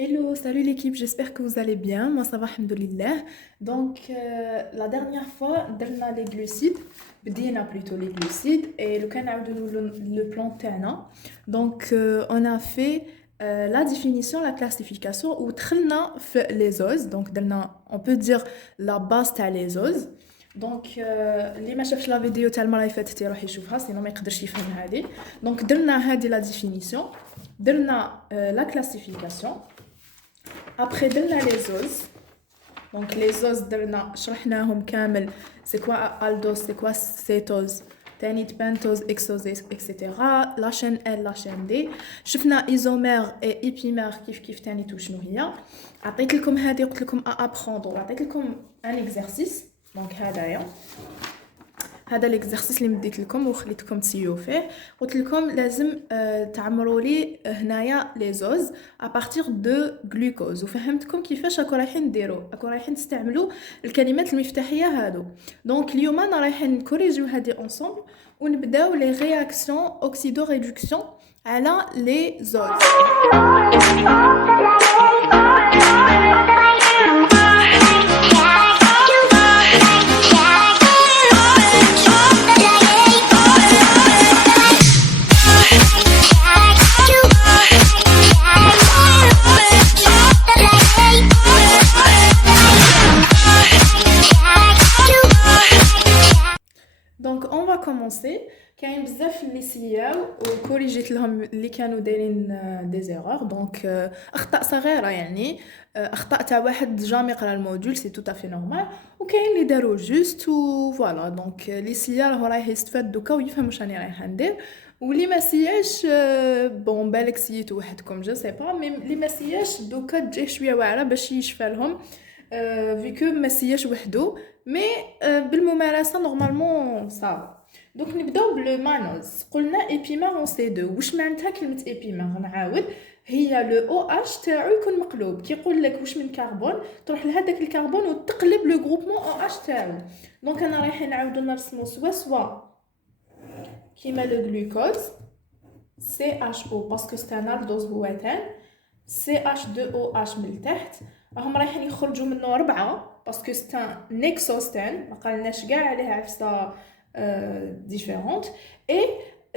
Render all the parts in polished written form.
Hello, salut l'équipe, j'espère que vous allez bien. Moi ça va, alhamdoulilah. Donc, la dernière fois, on a les glucides, بدينا plutôt les glucides, et le le plan تاعنا. Donc, on a fait la définition, la classification, ou دخلنا في les os. Donc, on peut dire la base تاع les os. Donc, اللي ما شافش لا فيديو تاع المره اللي فاتت يروح يشوفها سينو ما يقدرش يفهم هذه. Donc, درنا هذه la définition, درنا la classification. Après درنا les os. Donc les os درنا شرحناهم كامل. C'est quoi aldose, c'est quoi cétose, تاني pentose, exose, etc. La chaîne L, la chaîne D. شفنا isomère et épimère كيف تاني شنو هي. عطيت لكم هذه قلت لكم à apprendre وعطيت لكم un exercice. Donc هذا الاكزرسيس اللي مديت لكم وخليتكم تسيو فيه. قلت لكم لازم تعمروا لي هنايا لي زوز ابارتير دو غلوكوز، وفهمتكم كيفاش راكو رايحين نديروا، راكو رايحين تستعملوا الكلمات المفتاحيه هادو. دونك اليوم انا رايحين نكوريجيو هادي اونصومبل ونبداو لي رياكسيون اوكسيدو ريدكسيون على لي زوز. دونك اون فا كومونسي. كاين بزاف اللي سياو وكوريجيت لهم اللي كانوا دايرين دي زيرور. دونك اخطاء صغيره يعني، اخطاء تاع واحد جامي قرا الموديول سي تو افي نورمال، وكاين اللي داروا جوست و فوالا. دونك اللي سيا راه رايح يستفاد دوكا ويفهم واش راني رايحه ندير، واللي ما سياش بون بالك سيتو وحدكم جو سي با، مي اللي ما سياش دوكا تجي شويه واعره باش يشفى لهم فيكو ما سياش وحدو. مي بالممارسه نورمالمون صافا. دونك نبداو بالمانوز. قلنا ايبيمار اون سي 2. واش معناتها كلمه ايبيمار؟ نعاود، هي لو او اتش تاعو يكون مقلوب. كيقول لك واش من كربون تروح لهداك الكربون وتقلب لو جروبمون او اتش تاعو. دونك انا رايحين نعاودو نرسمو سوا كيما لو غلوكوز سي اش او باسكو ستانال دوز هواتان، سي اش 2 او اتش من تحت. راهم رايحين يخرجوا منه 4 باسكو ستان نيكسوستان، ما قالناش كاع عليها عفسه ديفيرونت. اي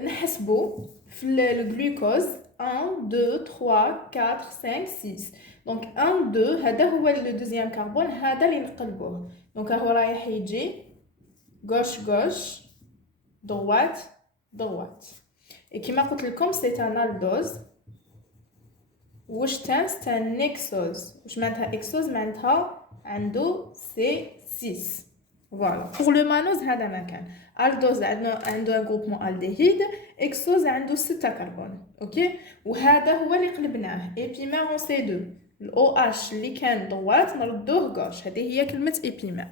نحسبوا في الجلوكوز 1 2 3 4 5 6. دونك 1 2 هذا هو لو دوزيام كربون، هذا اللي نقلبوه. دونك راهو رايح يجي غوش غوش droite droite. et كيما قلت لكم سي ان الدوز. واش تاع نيكسوز؟ واش معناتها اكسوز؟ معناتها عنده سي 6. فوالا بور لو مانوز هذا ما كان. الدوز عنده جروبمون الديهيد، اكسوز عنده 6 كربون. اوكي، وهذا هو اللي قلبناه ايبيمار اون سي 2. الاو اتش اللي كان دوات نردوه غوش، هذه هي كلمه ايبيمار.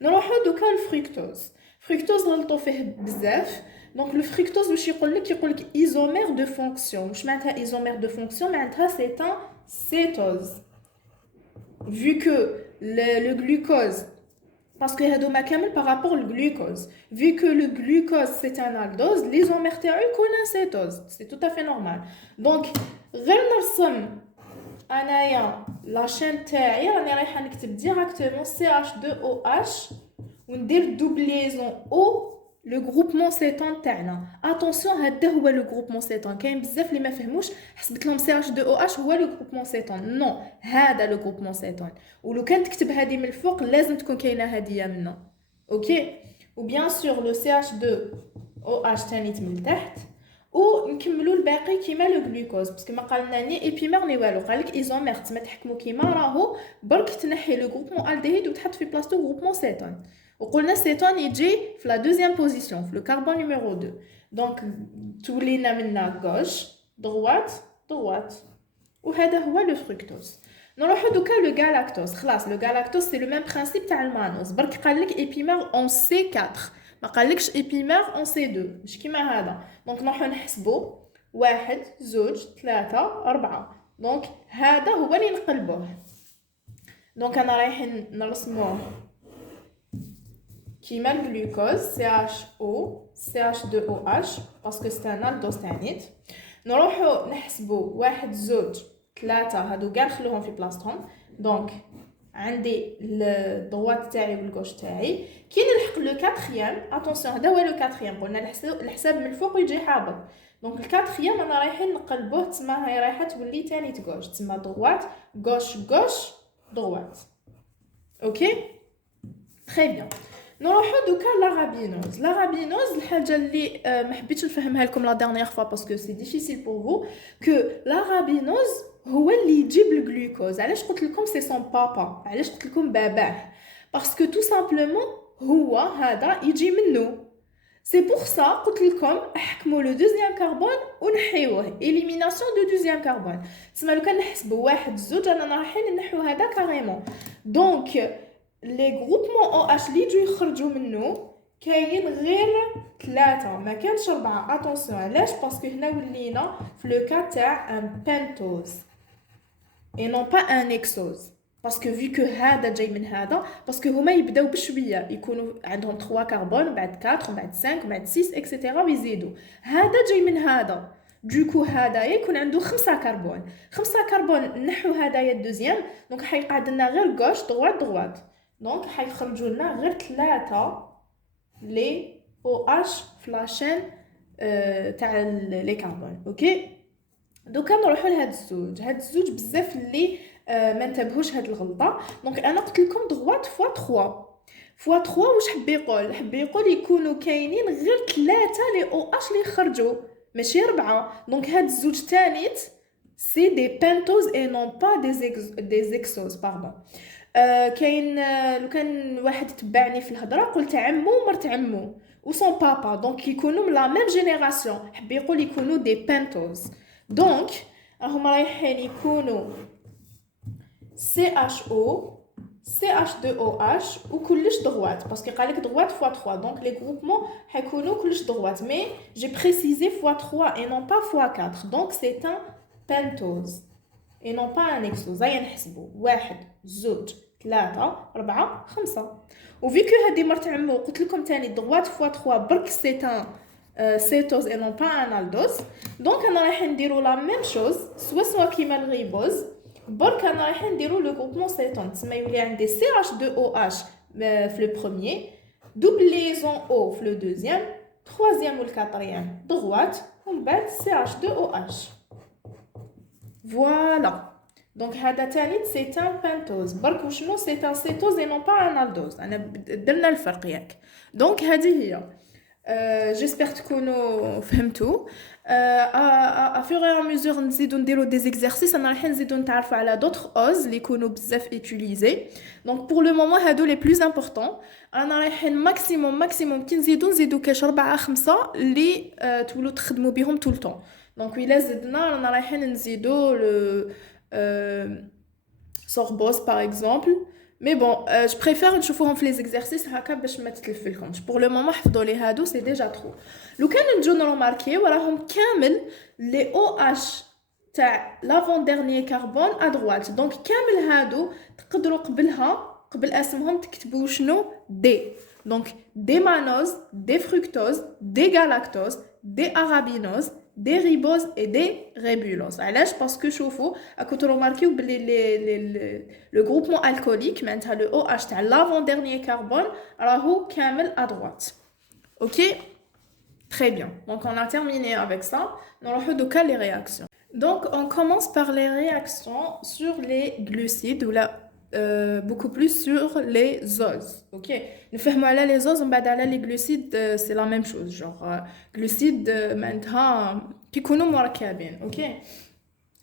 نروحو دوكا الفركتوز. فركتوز غلطوا فيه بزاف. دونك لو فركتوز واش يقولك ايزومير دو فونكسيون. واش معناتها ايزومير دو فونكسيون؟ معناتها سي ان سيتوز. vu que le glucose, parce que هادوما كامل par rapport au glucose, vu que le glucose c'est un aldose, l'isomère تاعو يكون un cétose, c'est tout à fait normal. donc غير نرسم انايا لا شين تاعي، راني رايحه نكتب ديراكتومون CH2OH وندير دوبليزون او لو غروبمون سيتون تاعنا. اتونسيون هذا هو لو غروبمون سيتون. كاين بزاف اللي ما فهموش، حسبت لهم CH2OH هو لو غروبمون سيتون. نو، هذا لو غروبمون سيتون. ولو كان تكتب هذه من الفوق لازم تكون كاينه هذه منه. اوكي، وبيان سور لو CH2OH تاني من التحت، ونكملوا الباقي كيما لو غلوكوز باسكو ما قالنا ني ايبيمير ني والو. قالك ايزومير تما تحكموا كيما راهو، برك تنحي لو غروبمون الديهيد وتحط في بلاصتو غروبمون سيتون. وقلنا سيتون يجي في لا دوزيام بوزيسيون في لو كربون نيميرو 2. دونك تولينا منا غوش droite droite. وهذا هو لو فركتوز. نروحو دوكا لو غالاكتوز. خلاص لو غالاكتوز سي لو ميم برينسيپ تاع المانوز، برك قالك ايبيمير اون سي 4، ما قالكش ايبيمير اون سي 2 مش كيما هذا. دونك نروحو نحسبو 1 2 3 4. دونك هذا هو اللي نقلبوه. دونك انا رايحين نرسموه كيما الجلوكوز CHO CH2OH باسكو c'est un aldose تانيت. نروحو نحسبو 1 2 ثلاثة هادو كاع نخلوهم في بلاصتهم. دونك عندي الدروات تاعي والغوش تاعي. كي نلحق لو كاتريام اتونسيون هذا هو لو كاتريام، قلنا الحساب من الفوق يجي حابط. دونك الكاتريام انا رايحين نقلبوه، تما هي رايحه تولي تاني غوش، تما دروات غوش غوش دروات. اوكي تري بيان. نروحو دوكا لارابينوز. لارابينوز الحاجه اللي ما حبيتش نفهمها لكم لا ديرنيير فوا باسكو سي ديفيسيل بور فو، كو لارابينوز هو اللي يجيب الجلوكوز. علاش قلت لكم سي سون بابا، علاش قلت لكم باباه؟ باسكو تو سامبلومون هو هذا يجي منه. سي بور سا قلت لكم احكموا لو دوزيام كربون ونحيوه، اليميناسيون دو دوزيام كربون. تسمى لو كان نحسبوا واحد زوج انا رايحين نحيو هذا كاريمون. دونك لي غروبمون او اش اللي يجوا يخرجوا منه كاين غير ثلاثة، ما كانش أربعة. اتونسيون علاش؟ باسكو هنا ولينا في لو كا تاع ان بنتوز اي نون با ان اكسوز، باسكو في كو هذا جاي من هذا، باسكو هما يبداو بشويه يكونوا عندهم 3 كربون، بعد 4 بعد 5 بعد 6 اكسيتيرا ويزيدوا. هذا جاي من هذا، دوكو هذا يكون عنده 5 كربون. 5 كربون نحو هذايا الدوزيام، دونك حيقعد لنا غير غوش دروات دروات، دونك حيخرجوا لنا غير 3 لي او اش فلاشين تاع لي كربون. اوكي دوكا نروحوا لهاد الزوج. هاد الزوج بزاف اللي ما انتبهوش هاد الغلطه. دونك انا قلت لكم دروات فوا 3 فوا 3 واش حب يقول؟ حب يقول يكونوا كاينين غير 3 لي او اش اللي يخرجوا ماشي 4. دونك هاد الزوج تانيت سي دي بنتوز اي نون با دي اكسوز باردون. كاين لو كان واحد يتبعني في الهضره قلت عمو ومرت عمو وسون بابا، دونك يكونوا من لا ميم جينيراسيون. حب يقول يكونوا دي بنتوز. دونك راهم رايحين يكونوا CHO CH2OH وكلش دروات، باسكو قال لك دروات فوا 3. دونك لي غروبمون حيكونوا كلش دروات، مي جي بريسيزي فوا 3 et non pas fois 4. دونك سي ان بنتوز et non pas un exose. هيا نحسبوا 1 2 3 4 5. وفيكو هذه مرت عمو قلت لكم تاني دروات فوا 3 برك سي ان سيتوز et non pas un aldose. دونك انا رايحين نديروا لا ميم شوز سوا كيما الغيبوز، برك انا رايحين نديروا لو غروبمون سيتون. تسمى يولي عندي CH2OH في لو بروميير، دوبليزون او في لو دوزيام، troisième والكاتريام دروات، ومن بعد CH2OH. فوالا دونك هذا تاني سي ان بنتوز، برك وشنو سي ان سيتوز اي نون با ان الدوز. انا درنا الفرق ياك. دونك هذه هي. جيسبر تكونوا فهمتوا. افيغ اي ميزور نزيدو نديرو دي زيكزارسيس. انا راح نزيدو نتعرفوا على دوطخ اوز اللي يكونوا بزاف ايتيليزي. دونك بور لو مومون هادو لي بلوز امبورطون. انا رايحين ماكسيموم كي نزيدو كاش 4 5 اللي تولوا تخدموا بهم طول طون. دونك ولا زدنا رانا رايحين نزيدو لو sorbos par exemple. Mais bon, je préfère نشوفوهم في les exercices هكا باش ما تتلفلكمش. pour le moment حفظوا لي هادو سي ديجا ترو. لو كان نجو نروماركيو راهم كامل لي او اش تاع لافون ديرنيي كربون ا دروات. دونك كامل هادو تقدروا قبل اسمهم تكتبوا شنو دي. دونك دي مانوز، دي فركتوز، دي غالاكتوز، دي ارابينوز، دي ريبوز et des rébulose. علاش؟ باسكو شوفوا راكو تروماركيو بلي لو غروبمون الكوليك معناتها لو او اش تاع لافون ديرنيي كربون راهو كامل ا droite. اوكي très bien. Donc on a terminé avec ça. نروحو دوكا لي رياكسيون. Donc on commence par les réactions sur les glucides ou la beaucoup plus sur les os. OK, نفهموا على les os ومن بعد على les glucides. C'est la même chose, genre glucides معناتها كيكونوا مركبين. OK,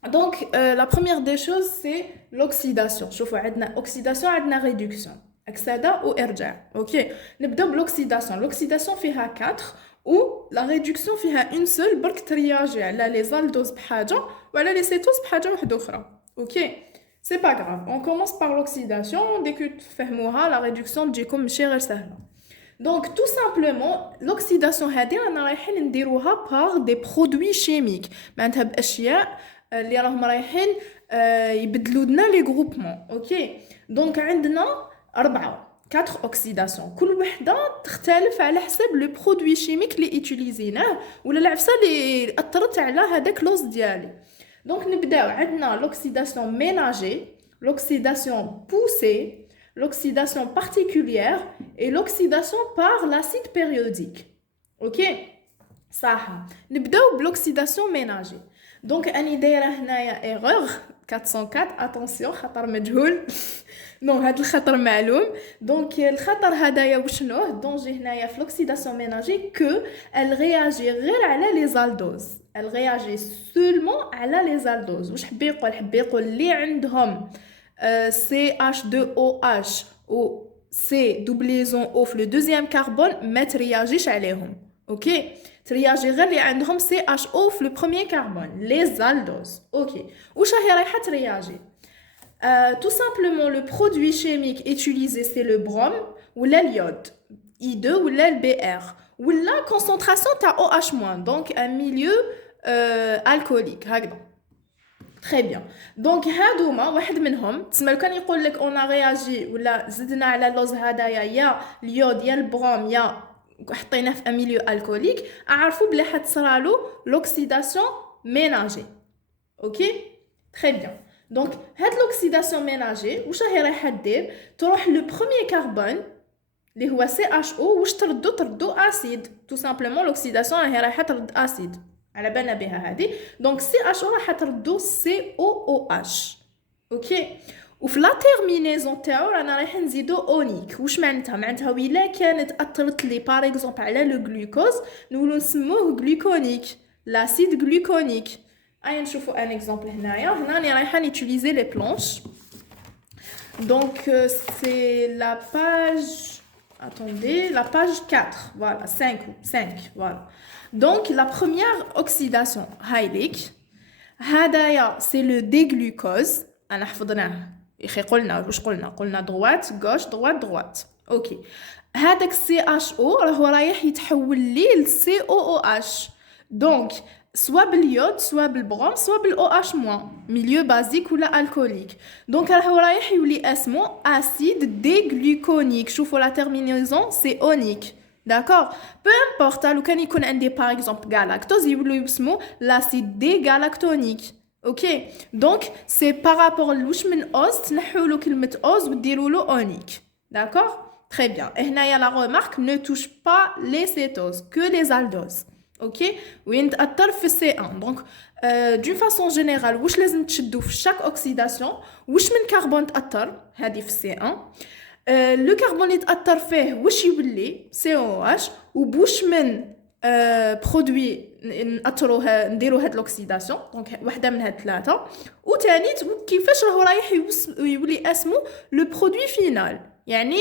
donc la première des choses c'est l'oxydation. شوفوا عندنا oxydation عندنا réduction، اكسده وارجاع. OK, نبداو بالاكسيداسيون. الاكسيداسيون فيها 4 و لا ريدكسيون فيها اون سول، برك ترياجي على لي زالدوز بحاجه وعلى لي سيتوز بحاجه واحده اخرى. OK, c'est pas grave. On commence par l'oxydation. Dès que تفهموها la réduction تجيكم ماشي غير سهله. Donc tout simplement l'oxydation هذه رانا رايحين نديروها par des produits chimiques، معناتها باشياء اللي راهم رايحين يبدلوا لنا لي غروبمون. اوكي دونك عندنا 4 اوكسيداسيون، كل وحده تختلف على حسب لو برودوي شيميك اللي ايتيليزيناه ولا العفسه اللي اثرت على هذاك لوز ديالي. Donc نبداو عندنا l'oxydation ménagée, l'oxydation poussée, l'oxydation particulière et l'oxydation par l'acide périodique. OK? صح. نبداو بلوكسيداسيون ménagée. دونك اني دايره هنايا ايرور 404 اتونسيون خطر مجهول. دونك هذا الخطر معلوم. دونك الخطر هدايا وشنوه دونجي هنايا في لوكسيداسيون ميناجي كو ال رياجي غير على لي زالدوز. ال رياجي سولمون على لي زالدوز. واش حبي يقول؟ حبي يقول اللي عندهم CH2OH و سي دوبليزون او في لو دوزيام كربون ما ترياجيش عليهم. اوكي ترياجي غير اللي عندهم CHO في لو بروميير كربون لي زالدوز. اوكي واش راهي رايحه ترياجي؟ Tout simplement le produit chimique utilisé c'est le brome ou l'iode I2 ou l'Br ou la concentration ta OH- donc un milieu alcoolique هكذا. Très bien. Donc هادوما واحد منهم تسمى لو كان يقول لك on a réagi ولا زدنا على اللوز هدايا يا اليود يا البروم يا حطيناه في un milieu alcoolique اعرفوا بلي حتصرالو l'oxydation ménagée. OK? Très bien. Donc هاد l'oxydation ménagée واش راهي رايحه دير؟ تروح لو بروميير كربون اللي هو CHO واش تردو اسيد. تو سامبلومون l'oxydation راهي رايحه ترد اسيد على بالنا بها هذه. دونك CHO راح تردو COOH. اوكي وفي لا تيرمينيزون تاعو رانا رايحين نزيدو اونيك. واش معناتها ولا كانت اثرت لي باغ اكزومبل على لو غلوكوز نقولوا نسموه غلوكونيك لاسيد غلوكونيك. اي نشوفوا ان اكزومبل هنايا. هنا راني رايحه نيتيليزي لي بلانش. دونك سي لا باج attendez la page 4 voilà 5 voilà. Donc la première oxydation هايليك هدايا c'est le déglucose. انا حفظناه يخي قلنا واش قلنا droite gauche droite. اوكي هذاك CHO راهو رايح يتحول لي ل COOH. دونك soit باليود soit بالبروم soit بالOH- milieu basique ou alcoolique. Donc راهو رايح يولي اسمه acide dégluconique. شوفوا la terminaison c'est onique. D'accord? Peu importe لو كان يكون عندي par exemple galactose يولي يسمو l'acide dégalactonique. OK? Donc c'est par rapport لوش من اوز تنحوا له كلمه اوز وديروا له اونيك. D'accord? Très bien. Et هنايا la remarque ne touche pas les cétoses que les aldoses. OK وين تاثر في C1. donc d'une façon générale واش لازم تشدوا في chaque oxydation واش من كربون تاثر هذه في C1 لو كربون اللي تاثر فيه واش يولي COH وبوش من برودوي ناثروها نديروا هاد لوكسيداسيون. دونك وحده من هاد ثلاثه وثاني كيفاش راهو رايح يولي اسمه لو برودوي فينال. يعني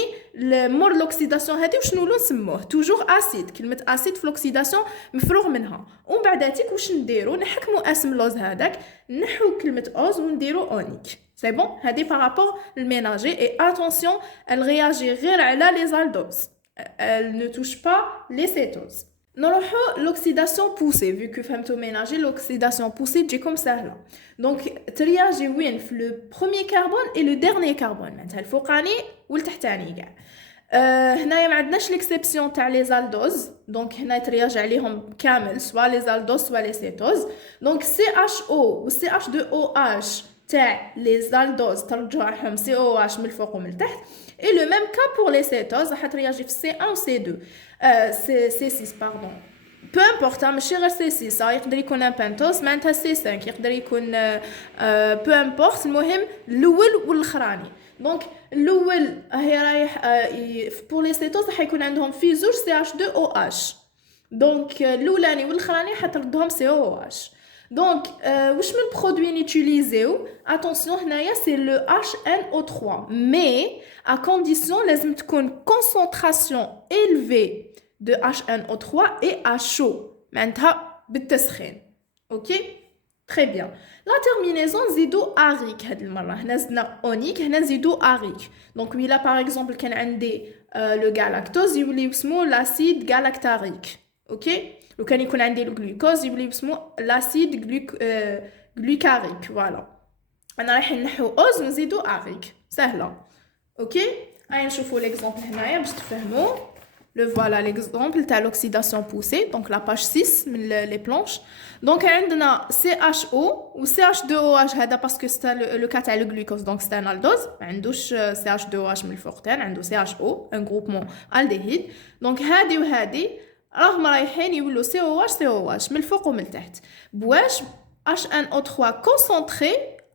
مور لوكسيداسيون هذه وشنو لو نسموه توجور اسيد. كلمه اسيد في لوكسيداسيون مفروغ منها. ومن بعداتيك واش نديرو نحكموا اسم لوز هذاك نحو كلمه اوز ونديرو اونيك. سي بون هذه بارابور الميناجي. اي اتونسيون ال رياجي غير على لي زالدوز ال ne touche pas les cétoses. نروحو l'oxydation poussée vu que فهمتو ménager l'oxydation poussée تجيكم سهله. دونك ترياجي وين في لو بروميير كربون اي لو ديرني كربون معناتها الفوقاني والتحتاني كاع. هنايا ما عندناش ليكسيبسيون تاع لي زالدوز. دونك هنا ترياجي عليهم كامل سوا لي زالدوز سوا لي سيتوز. دونك CHO و CH2OH تاع لي زالدوز ترجعهم COH من الفوق ومن التحت. Et le même cas pour les cétoses راح ترياجي في C1 و C2 C6 pardon. peu importe ماشي غير C6 يقدر يكون ان بنتوز معناتها C5 يقدر يكون peu importe. المهم الاول والاخراني. دونك الاول هي رايح pour les cétoses راح يكون عندهم في زوج CH2OH. دونك الاولاني والاخراني حتردهم COOH. Donc, واش من برودوي نيتيليزيو attention هنايا c'est le HNO3 mais à condition لازم تكون concentration élevée de HNO3 et à chaud معناتها بالتسخين. OK très bien. la terminaison نزيدو اريك هاد المره. هنا زدنا اونيك هنا نزيدو اريك. دونك ويلا باغ اكزومبل كان عندي لو غالاكتوز يولي اسمو لاسيد غالاكتاريك. OK لو كان يكون عندي الجلوكوز يولي اسمه لاسيد جلوكاريك. فوالا انا رايحين نحو اوز نزيدو اريك سهله. اوكي هاي نشوفوا ليكزامبل هنايا باش تفهموا. Le voilà l'exemple تاع l'oxydation poussée, donc la page 6 من les planches. Donc عندنا CHO و CH2OH هذا parce que c'est le cas تاع le glucose donc c'est un aldose ما عندوش CH2OH من الفوق تاعنا عنده CHO un groupement aldéhyde. donc هذه وهذه راهم رايحين يولوا COH من الفوق ومن التحت بواش HNO3 concentré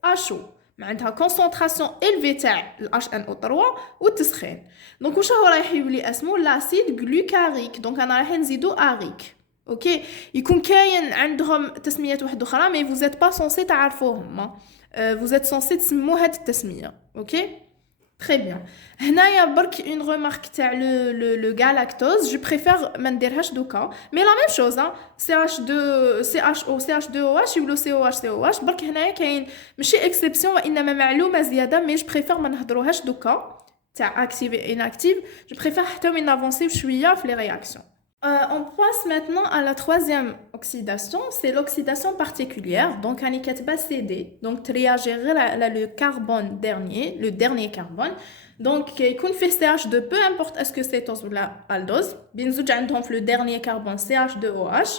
HO معناتها كونسونطراسيون إلفي تاع ال HNO3 والتسخين. دونك واش هو رايح يولي اسمه لاسيد غلوكاريك. دونك انا رايح نزيدو اريك. اوكي يكون كاين عندهم تسميات واحده اخرى مي فوزيت با سونسي تعرفوهم فوزيت سونسي تسمو هاد التسميه. اوكي très bien. هنايا برك اون ريمارك تاع لو galactose جو بريفير ما نديرهاش دوكا مي لا ميم شوز CH2OH يولو COH برك هنايا كاين ماشي اكسبسيون وانما معلومه زياده مي جو بريفير ما نهضروهاش دوكا تاع active et inactive. Je préfère حتى وين نافونسيو شويه في les réactions. On passe maintenant à la troisième oxydation, c'est l'oxydation particulière. Donc, on a CD. Donc, réagir le carbone dernier, le dernier carbone. Donc, il fait CH2, peu importe est-ce que c'est ou la aldose. Bien sûr, on le dernier carbone CH2OH.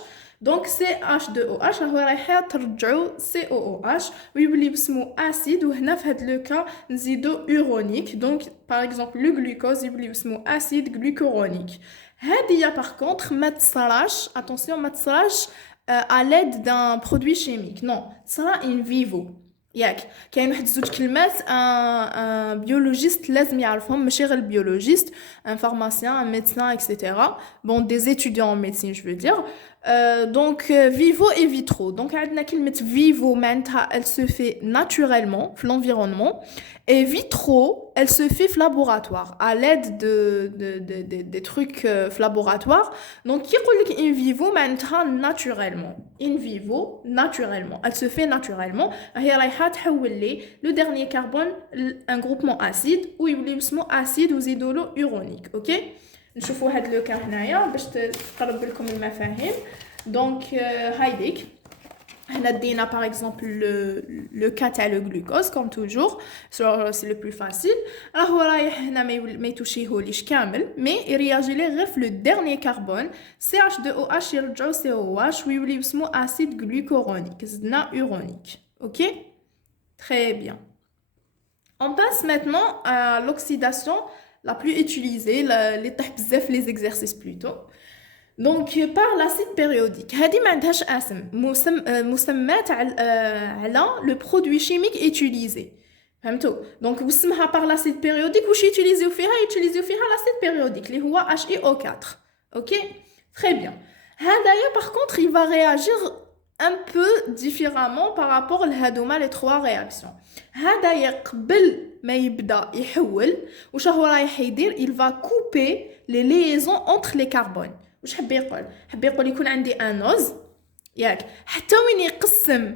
Donc, CH2OH, on va يرجعوا COOH ويولي بسمو acide وهنا في هذا le cas نزيدو uronique. Donc, par exemple, le glucose يولي بسمو acide glucuronique. هذه par contre ما تصراش attention ما تصراش à l'aide d'un produit chimique. Non, صرا in vivo. ياك كاين واحد زوج كلمات ان بيولوجيست لازم يعرفهم ماشي غير البيولوجيست ان فارماسيان ان ميدسان اكسيتيرا بون دي étudiants en médecine je veux dire. Donc vivo et vitro. Donc عندنا كلمة vivo معناتها elle se fait naturellement في l'environnement et vitro elle se fait في laboratoire à l'aide des trucs في laboratoire. Donc كي يقول لك in vivo معناتها naturellement in vivo naturellement elle se fait naturellement هي رايحة تحول لي le dernier carbone un groupement acide ويولي اسمه acide وزيدولو uronique. اوكي نشوفوا هاد لو كا هنايا باش تقرب لكم المفاهيم. دونك هايديك هنا دينا باغ اكزومبل لو كا تاع لو غلوكوز كوم توجور سي لو بلو فاسيل. راهو رايح هنا ما يتوشيهوليش كامل مي يرياجي لي غير في لو ديرني كربون CH2OH يرجعو COH ويولي اسمو اسيد غلوكورونيك زدنا uronique. اوكي très bien. On passe maintenant à l'oxydation la plus utilisée, les exercices plutôt. Donc, par l'acide périodique. هذه ما عندهاش اسم مسمات على le produit chimique utilisé. فهمتوا؟ donc واسمها par l'acide périodique واش يوتيليزيو فيها l'acide périodique اللي هو HiO4. OK très bien. هذايا par contre il va réagir un peu différemment par rapport لهادوما les trois réactions. هذايا قبل ما يبدا يحول واش هو رايح يدير il va couper les liaisons entre les carbones. واش حب يقول يكون عندي انوز ياك حتى وين يقسم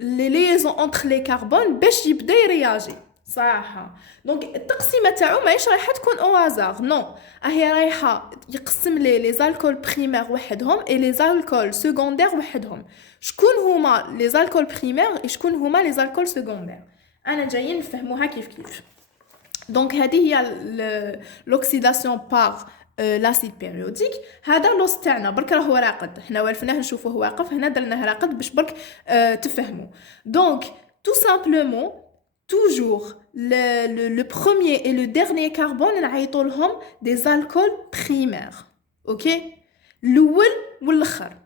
les liaisons entre les carbones باش يبدا يرياجي صراحه. دونك التقسيمه تاعو ماهيش رايحه تكون او هازار نو هي رايحه يقسم لي زالكول بريمير وحدهم اي لي زالكول سكوندير وحدهم. شكون هما لي زالكول بريمير وشكون هما لي زالكول سكوندير انا جايين نفهموها كيف. دونك هذه هي l'oxydation par l'acide périodique. هذا لوس تاعنا برك راهو راقد حنا والفناه نشوفوه واقف هنا درناه راقد باش برك تفهموا. دونك tout simplement toujours le premier et le dernier carbone نعيطوا لهم des alcools primaires. اوكي الاول والاخر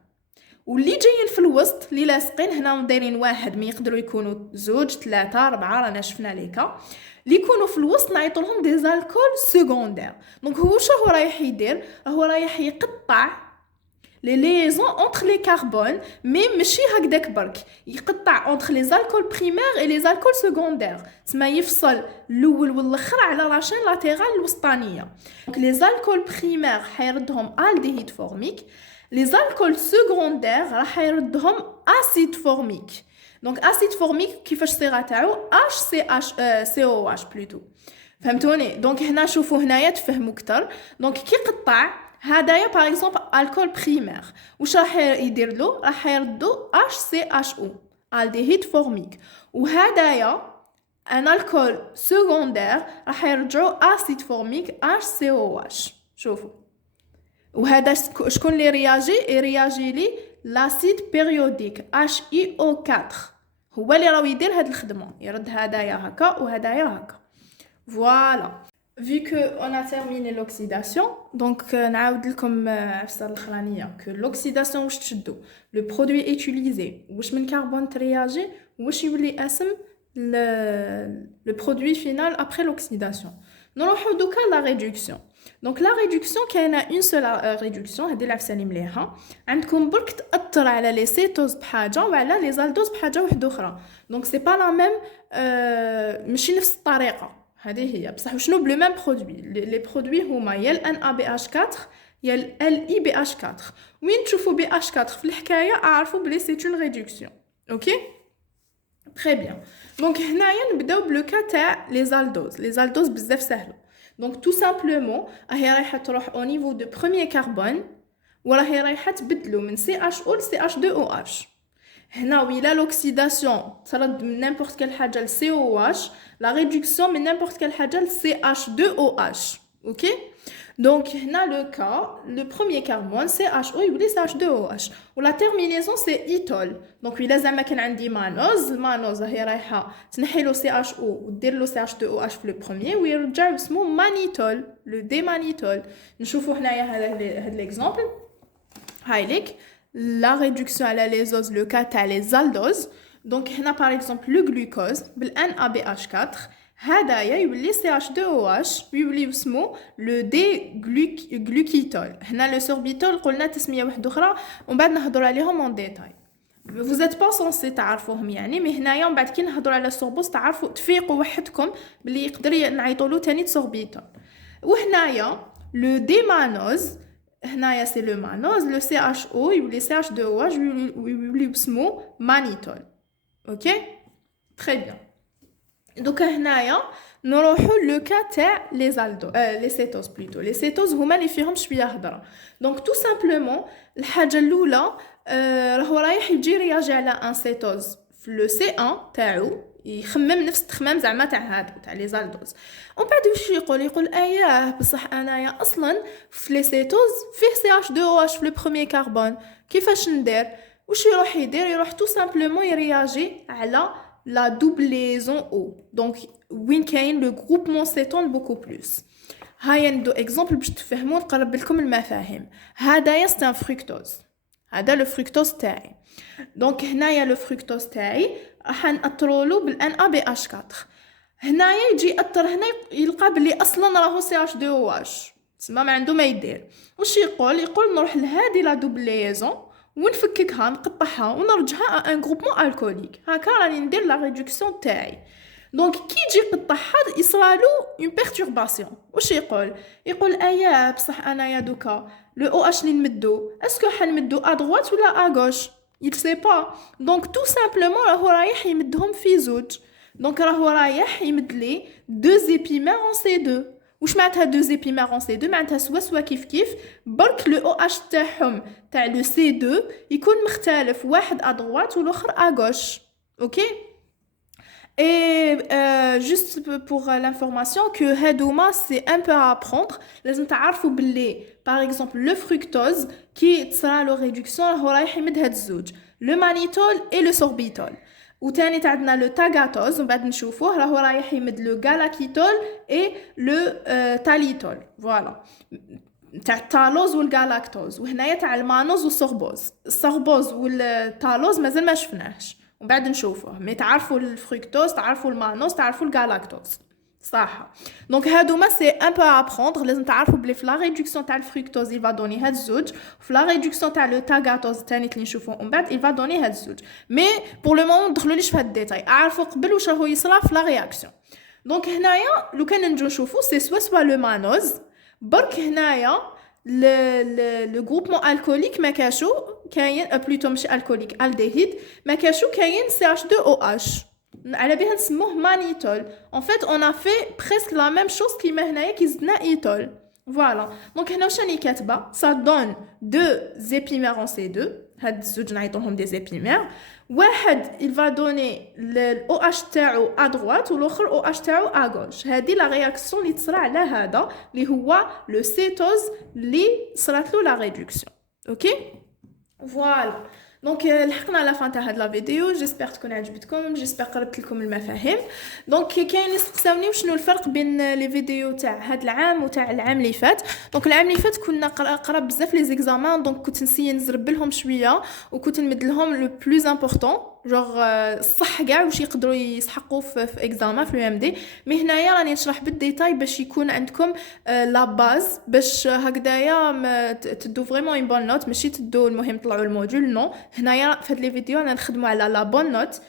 واللي جايين في الوسط اللي لاصقين هنا دايرين واحد ما يقدروا يكونوا زوج ثلاثه اربعه رانا شفنا ليكا اللي يكونوا في الوسط نعيطوا لهم دي زالكول سكوندير. دونك هو شنو رايح يدير راهو رايح يقطع لي ليزون انتر لي كربون مي ماشي هكذاك برك يقطع انتر لي زالكول بريمير اي لي زالكول سكوندير تسمى يفصل الاول والاخر على لاشين لاتيرال الوسطانيه. دونك لي زالكول بريمير حيردهم الديهيد فورميك لي زالكول سكوندير راح يردهم اسيد فورميك. دونك اسيد فورميك كيفاش الصيغه تاعو HCOH بلوتو فهمتوني. دونك هنا شوفوا هنايا تفهموا اكثر. دونك كي قطع هدايا باغ اكزومبل الكول بريمير واش راح يدير له راح يردو HCHO الديهيد فورميك وهدايا ان الكول سكوندير راح يرجعوا اسيد فورميك HCOH. شوفوا وهذا شكون اللي رياجي لي لاسيد بيريوديك HiO4 هو اللي راهو يدير هاد الخدمه يرد هدايا هكا وهدايا هكا. فوالا vu que on a terminé l'oxydation donc نعاود لكم عفسه الاخرانيه que l'oxydation واش تشدو le produit utilisé واش من كربون ترياجي واش يولي اسم le produit final après l'oxydation. نروحو دوكا la réduction. Donc la réduction كاينه une seule réduction هذه العفسه اللي مليحه عندكم برك تاثر على لي سيتوز بحاجه وعلى لي زالدوز بحاجه واحده اخرى. Donc c'est pas la même ماشي نفس الطريقه هذه هي بصح شنو بلو ميم برودوي لي برودوي هما يا ال NaBH4 يا ال LiBH4 وين تشوفوا BH4 في الحكايه اعرفوا بلي سي اون ريدكسيون. اوكي très bien. Donc هنايا نبداو بلو كا تاع لي زالدوز بزاف سهله. Donc tout simplement راهي رايحه تروح au niveau de premier carbone وراهي رايحه تبدلو من CHO ل CH2OH. هنا ويلا l'oxydation ترد من n'importe quelle حاجه ل COH la réduction من n'importe quelle حاجه ل CH2OH. OK donc هنا le cas le premier carbone CHO يولي CH2OH و la terminaison c'est itol. donc ويلا زعما كان عندي مانوز المانوز راهي رايحه تنحي له CHO ودير له CH2OH في لو بروميير ويرجع اسمه مانيتول لو ديمانيتول. نشوفوا هنايا هذا ليكزامبل هاي ليك la réduction à la lésose le cas تاع les aldoses. donc هنا par exemple le glucose بال NaBH4 هدايا يولي CH2OH ويولي اسمه le D-glucitol. هنا le sorbitol قلنا تسميه واحده اخرى ومن بعد نهضروا عليهم en détail. vous êtes pas censé تعرفوهم يعني مي هنايا من بعد كي نهضروا على السوربوز تعرفوا تفيقوا وحدكم بلي يقدر نعيطوا له ثاني سوربيتول. وهنايا le D-mannose هنايا سي لو مانوز لو CHO يولي CH2OH ويولي اسمه مانيتول. اوكي très bien. دوكا هنايا نروحو لو كا تاع لي زالدو لي سيتوز بلوتو. لي سيتوز هما اللي فيهم شويه هضره. دونك تو سامبلومون الحاجه الاولى راهو رايح يجي رياجي على ان سيتوز في لو سي 1 تاعو يخمم نفس التخمام زعما تاع هادو تاع لي زالدوز ومن بعد واش يقول اياه بصح انايا اصلا في لي سيتوز فيه CH2OH في لو بروميير كربون كيفاش ندير واش يروح تو سامبلومون يرياجي على لا دوبليزون او. دونك وين كاين لو غروبمون سيتون بوكو بلوس. هيا ندو اكزامبل باش تفهموا نقرب لكم المفاهيم. هذايا ستان فركتوز هذا لو فركتوز تاعي. دونك هنايا لو فركتوز تاعي راح نأثرولو بال NaBH4. هنايا يجي يأثر هنا يلقى بلي اصلا راهو CH2OH تسمى ما عنده ما يدير. واش يقول نروح لهذه لا دوبليزون ونفككها نقطعها ونرجعها ان غروبمون الكوليك. هكا راني ندير لا ريدكسيون تاعي. دونك كي يجي يقطعها يصرالو اون بيرتورباسيون. واش يقول اياه بصح انايا دوكا لو او اش اللي نمدو اسكو حنمدو ا droite ولا ا gauche il sait pas. donc tout simplement راهو رايح يمدهم في زوج. دونك راهو رايح يمد لي دو زيبيمير اون سي 2. واش معناتها دو زيبيمير اون سي 2 معناتها سوا كيف برك لو او اش تاعهم تاع لو سي 2 يكون مختلف واحد ا droite والاخر ا gauche. اوكي Et juste pour l'information que هادوما c'est un peu à apprendre. لازم تعرفوا باللي par exemple le fructose كي تصرالو ريدكسيون راهو رايح يمد هاد الزوج le mannitol et le sorbitol. وتاني عندنا لو تاغاتوز ومن بعد نشوفوه راهو رايح يمد لو غالاكيتول اي لو تاليتول. فوالا تاع التالوز والغالاكتوز. وهنايا تاع المانوز والسوربوز. السوربوز والتالوز مازال ما شفناهش ومن بعد نشوفوه مي تعرفوا الفركتوز تعرفوا المانوز تعرفوا الغالاكتوز صح. دونك هادوما سي ان بو ابروندر. لازم تعرفوا بلي في لا ريدكسيون تاع الفركتوز يل فا دوني هاد الزوج في لا ريدكسيون تاع لو تاغاتوز الثاني اللي نشوفوه ومن بعد يل فا دوني هاد الزوج. مي بور لو مومون ندخلوليش في هاد الديتاي اعرفوا قبل واش راهو يصرا في لا رياكسيون. دونك هنايا لو كان نجو نشوفوا سي سوا لو مانوز برك هنايا le groupement alcoolique ما كاشو كاين بلوتو ماشي الكوليك الديهيد ما كاشو كاين CH2OH على بها نسموه مانيتول. en fait on a fait presque la même chose كيما هنايا كي زدنا ايتول. فوالا دونك هنا واش راني كاتبه ça donne 2 épimères en C2 هاد الزوج نعيطولهم دي زيبيمير. واحد il va donner ال OH تاعو à droite والاخر OH تاعو à gauche. هادي لا رياكسيون اللي تصرى على هذا اللي هو لو سيتوز اللي صرات له لا ريدكسيون. اوكي فوالا. دونك لحقنا على فان تاع هاد لا فيديو. جيسبر تكون عجبتكم، جيسبر قربت لكم المفاهيم. دونك كاين يسقساوني شنو الفرق بين لي فيديو تاع هاد العام وتاع العام اللي فات. دونك العام اللي فات كنا قرا بزاف لي زيكزامان، دونك كنت نسيي نزرب لهم شويه وكنت نمد لهم لو بلوز امبورطون جوغ الصح كاع واش يقدروا يسحقوا في اكزامان في الام دي. مي هنايا راني نشرح بالديتاي باش يكون عندكم لا باز، باش هكذايا تدو فريمون اون بون نوت، ماشي تدو المهم طلعوا الموديول نو. هنايا في هاد لي فيديو انا نخدموا على لا بون نوت.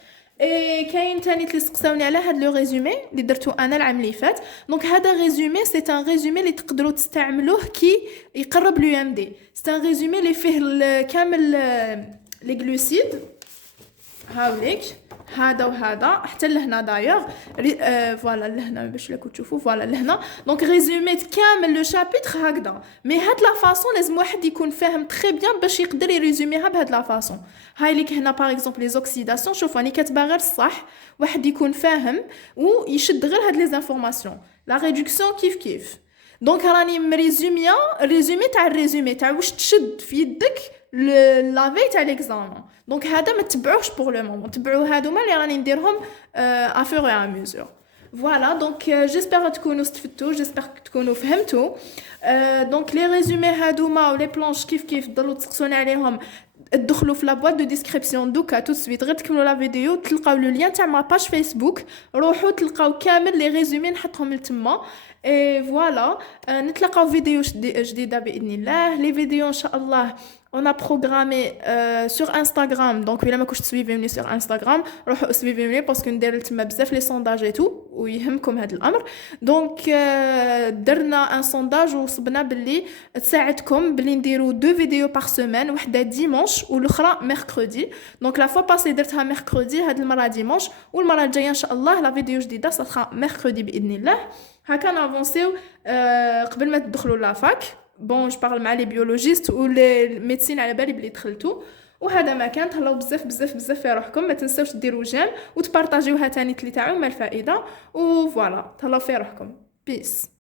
اي كاين تاني اللي سقساوني على هاد لو ريزومي اللي درتو انا العام اللي فات. دونك هذا ريزومي سي ان ريزومي اللي تقدروا تستعملوه كي يقرب لو ام دي. سي ان ريزومي اللي فيه كامل لي غلوسيد هاوليك هذا وهذا حتى لهنا دايوغ. فوالا لهنا باش راكم تشوفوا فوالا لهنا. دونك ريزوميت كامل لو شابيتر هكذا. مي هاد لا فاصون لازم واحد يكون فاهم تري بيان باش يقدر يريزوميها بهاد لا فاصون. هاي ليك هنا باغ اكزومبل لي زوكسيداسيون، شوف راني كاتبه غير الصح، واحد يكون فاهم ويشد غير هاد لي زانفورماسيون. لا ريدكسيون كيف كيف. دونك راني مريزوميا الريزومي تاع الريزومي تاع واش تشد في يدك لافي تاع ليكزامان. دونك هذا ما تبعوش بور لو مومون، تبعوا هادوما اللي راني نديرهم افور ا ميزور. فوالا دونك جيسبر تكونوا استفدتوا، جيسبر تكونوا فهمتوا. دونك لي ريزومي هادوما ولي بلانش كيف كيف ضلوا تسقسوني عليهم. ادخلوا في لا بواط دو ديسكريبسيون دوكا تو سويت، غير تكملوا لا فيديو تلقاو لو لين تاع ما باج فيسبوك، روحوا تلقاو كامل لي ريزومي نحطهم لتما. اي فوالا نتلاقاو فيديو جديده باذن الله. لي فيديو ان شاء الله on a programmé sur Instagram. Donc الا ما كنتش تسويفيوني sur Instagram روحوا سويفيوني باسكو ندير تما بزاف لي سونداج اي تو ويهمكم هذا الامر. دونك درنا ان سونداج وصبنا باللي تساعدكم باللي نديروا دو فيديو بار سيمين، وحده ديمونش والاخرى ميركودي. دونك لا فوا باسي درتها ميركودي، هاد المره ديمونش، والمره الجايه ان شاء الله لا فيديو جديده ساتخا ميركودي باذن الله. هكا نافونسيو قبل ما تدخلوا لافاك. بون جو بارل مع لي بيولوجيست و لي ميديسين على بالي بلي دخلتو. وهذا ما كان. تهلاو بزاف بزاف بزاف في روحكم، ما تنساوش ديروا جيم وتبارطاجيوها تاني تلي تاعو مع الفائده. و فوالا تهلاو في روحكم. بيس.